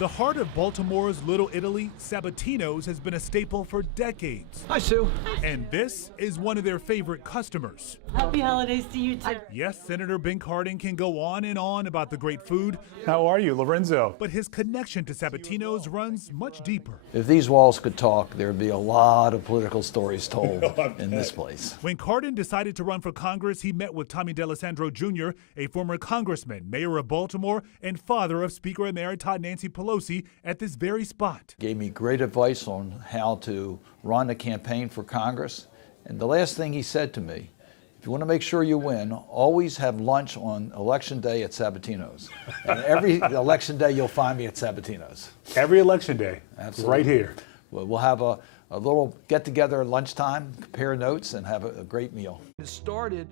the heart of Baltimore's Little Italy, Sabatinos has been a staple for decades. Hi, Sue. And this is one of their favorite customers. Happy holidays to you, too. Yes, Senator Ben Cardin can go on and on about the great food. How are you, Lorenzo? But his connection to Sabatinos runs much deeper. If these walls could talk, there'd be a lot of political stories told in this place. When Cardin decided to run for Congress, he met with Tommy D'Alessandro Jr., a former congressman, mayor of Baltimore, and father of Speaker Emerita Nancy Pelosi, at this very spot. Gave me great advice on how to run a campaign for Congress. And the last thing he said to me, if you want to make sure you win, always have lunch on election day at Sabatinos. And every election day, you'll find me at Sabatinos. Every election day. Absolutely. Right here. We'll have a little get-together at lunchtime, compare notes, and have a great meal.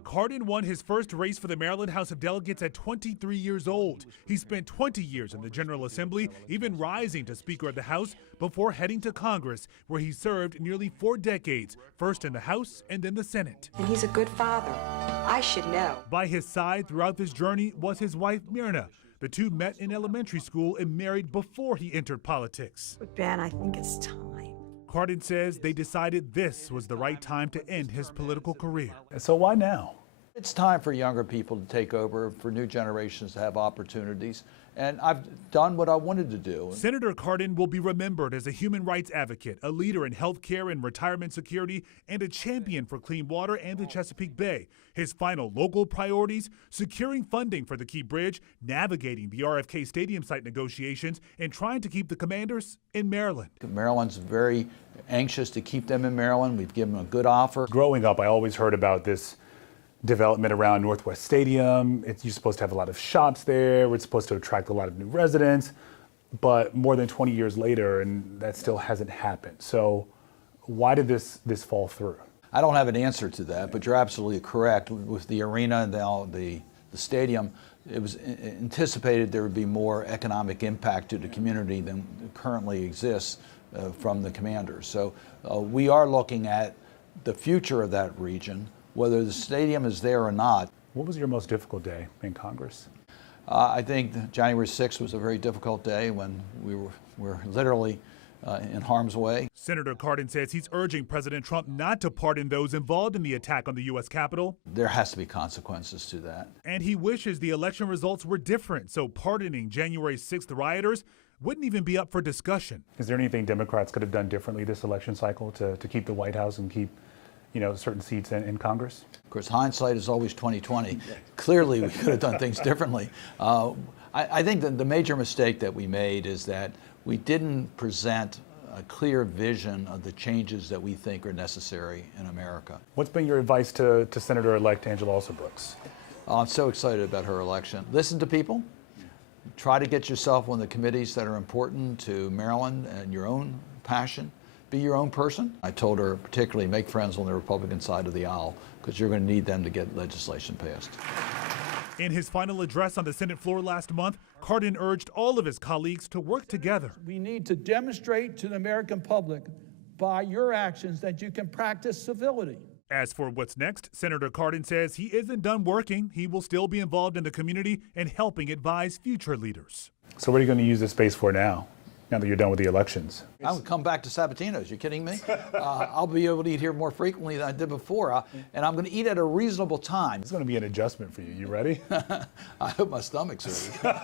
Cardin won his first race for the Maryland House of Delegates at 23 years old. He spent 20 years in the General Assembly, even rising to Speaker of the House before heading to Congress, where he served nearly 4 decades, first in the House and then the Senate. And he's a good father. I should know. By his side throughout this journey was his wife, Myrna. The two met in elementary school and married before he entered politics. But Ben, I think it's time. Cardin says they decided this was the right time to end his political career. So why now? It's time for younger people to take over, for new generations to have opportunities, and I've done what I wanted to do. Senator Cardin will be remembered as a human rights advocate, a leader in health care and retirement security, and a champion for clean water and the Chesapeake Bay. His final local priorities: securing funding for the Key Bridge, navigating the RFK Stadium site negotiations, and trying to keep the Commanders in Maryland. Maryland's very anxious to keep them in Maryland. We've given them a good offer. Growing up, I always heard about this development around Northwest Stadium. You're supposed to have a lot of shops there. It's supposed to attract a lot of new residents. But more than 20 years later, and that still hasn't happened. So why did this fall through? I don't have an answer to that, but you're absolutely correct. With the arena and now the stadium, it was anticipated there would be more economic impact to the community than currently exists from the Commanders. So we are looking at the future of that region, whether the stadium is there or not. What was your most difficult day in Congress? I think January 6th was a very difficult day when we were literally in harm's way. Senator Cardin says he's urging President Trump not to pardon those involved in the attack on the U.S. Capitol. There has to be consequences to that. And he wishes the election results were different, so pardoning January 6th rioters wouldn't even be up for discussion. Is there anything Democrats could have done differently this election cycle to keep the White House and keep certain seats in Congress? Of course, hindsight is always 20/20. Clearly, we could have done things differently. I think that the major mistake that we made is that we didn't present a clear vision of the changes that we think are necessary in America. What's been your advice to Senator-elect Angela Alsobrooks? I'm so excited about her election. Listen to people. Try to get yourself on the committees that are important to Maryland and your own passion. Be your own person. I told her particularly make friends on the Republican side of the aisle because you're going to need them to get legislation passed. In his final address on the Senate floor last month, Cardin urged all of his colleagues to work together. We need to demonstrate to the American public by your actions that you can practice civility. As for what's next, Senator Cardin says he isn't done working. He will still be involved in the community and helping advise future leaders. So what are you going to use this space for now that you're done with the elections? I'm going to come back to Sabatinos. You kidding me? I'll be able to eat here more frequently than I did before, and I'm going to eat at a reasonable time. It's going to be an adjustment for you. You ready? I hope my stomach's ready.